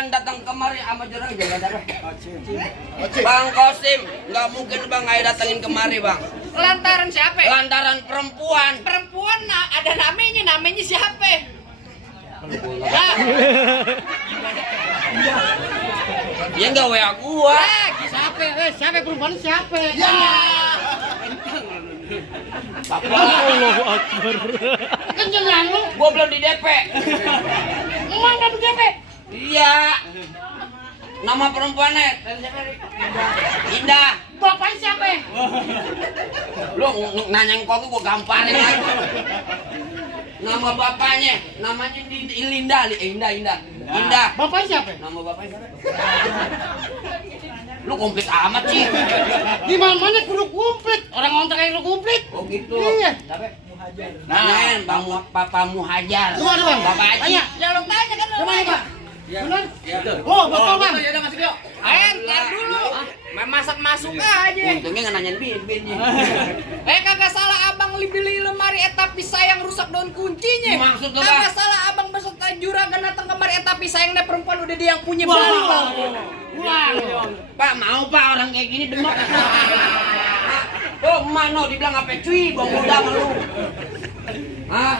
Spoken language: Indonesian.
perempuan datang kemari sama jurang jaga darah. Bang Kosim, nggak mungkin bang Ayo datangin kemari bang. Lantaran siapa? Lantaran perempuan. Perempuan ada namanya siapa? Dia nggak WA gua. Siapa perempuan siapa? Ya. Allahu Akbar. Kencengan lu. Gua belum di DP. Mana di DP? Iya. Nama perempuannya Indah. Bapaknya siapa? Lu nanya kok gua gamparin lagi. Nama bapaknya, namanya Linda, Indah. Bapaknya siapa? Nama bapaknya siapa? Lu komplit amat sih. Di mana kudu komplit? Orang ngontrak yang komplit. Oh gitu. Iya. Nah, Papa Muhajar. Gimana, Bang? Bapak Haji. Tanya. Ya lo tanya kan. Gimana, Pak? Benar? Oh, Bapak, Bang. Ya udah masuk yuk. Ayo, ntar dulu. Masak masuk aja. Untungnya nggak nanyain bin-binnya. Kagak salah abang beli lemari tapi sayang rusak daun kuncinya. Maksud lu, Kagak Bang? salah abang beserta juragan datang kemari tapi sayangnya perempuan udah dia yang punya Wah. balik. Ulang. Pak mau pak orang kayak gini demak. Oh, mano dibilang apa cuy, bang udah sama lu. Hah?